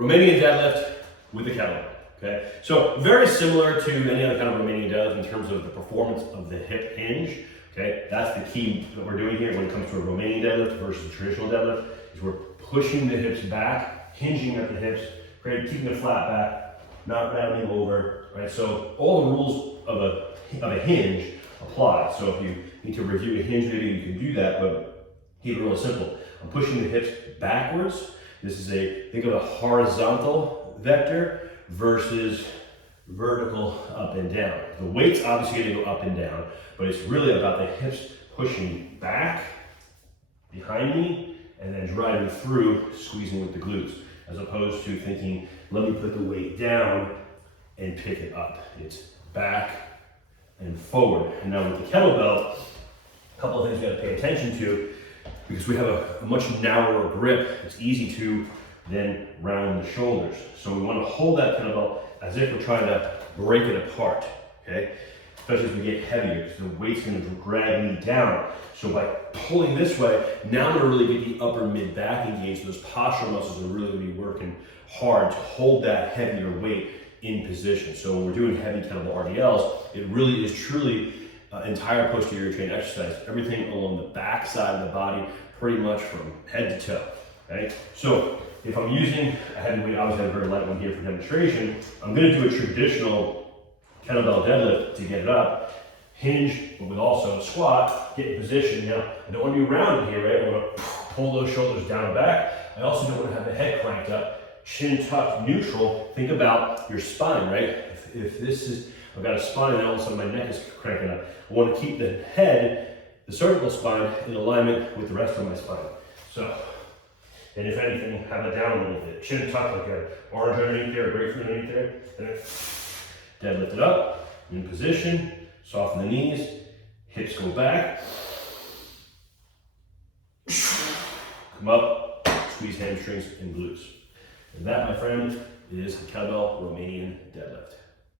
Romanian deadlift with the kettlebell, okay? So very similar to any other kind of Romanian deadlift in terms of the performance of the hip hinge, okay? That's the key that we're doing here when it comes to a Romanian deadlift versus a traditional deadlift, is we're pushing the hips back, hinging at the hips, right? Keeping the flat back, not rounding over, right? So all the rules of a hinge apply. So if you need to review a hinge video, you can do that, but keep it real simple. I'm pushing the hips backwards. This is think of a horizontal vector versus vertical up and down. The weight's obviously going to go up and down, but it's really about the hips pushing back behind me and then driving through, squeezing with the glutes, as opposed to thinking, let me put the weight down and pick it up. It's back and forward. And now with the kettlebell, a couple of things we got to pay attention to, because we have a much narrower grip. It's easy to then round the shoulders. So we want to hold that kettlebell as if we're trying to break it apart, okay? Especially as we get heavier, because the weight's going to drag me down. So by pulling this way, now I'm going to really get the upper mid-back engaged. Those postural muscles are really going to be working hard to hold that heavier weight in position. So when we're doing heavy kettlebell RDLs, it really is truly entire posterior chain exercise, everything along the back side of the body, pretty much from head to toe, right? So if I'm using a heavy weight, obviously I have a very light one here for demonstration, I'm gonna do a traditional kettlebell deadlift to get it up, hinge, but with also a squat, get in position. Now, I don't wanna be rounded here, right? I wanna pull those shoulders down and back. I also don't wanna have the head cranked up, chin tucked, neutral. Think about your spine, right? If this is, I've got a spine and all of a sudden my neck is cranking up. I want to keep the head, the cervical spine, in alignment with the rest of my spine. So, and if anything, have it down a little bit. Chin tucked like an orange underneath there, a grapefruit underneath there. And then deadlift it up, in position, soften the knees, hips go back. Come up, squeeze hamstrings and glutes. And that, my friend, is the kettlebell Romanian deadlift.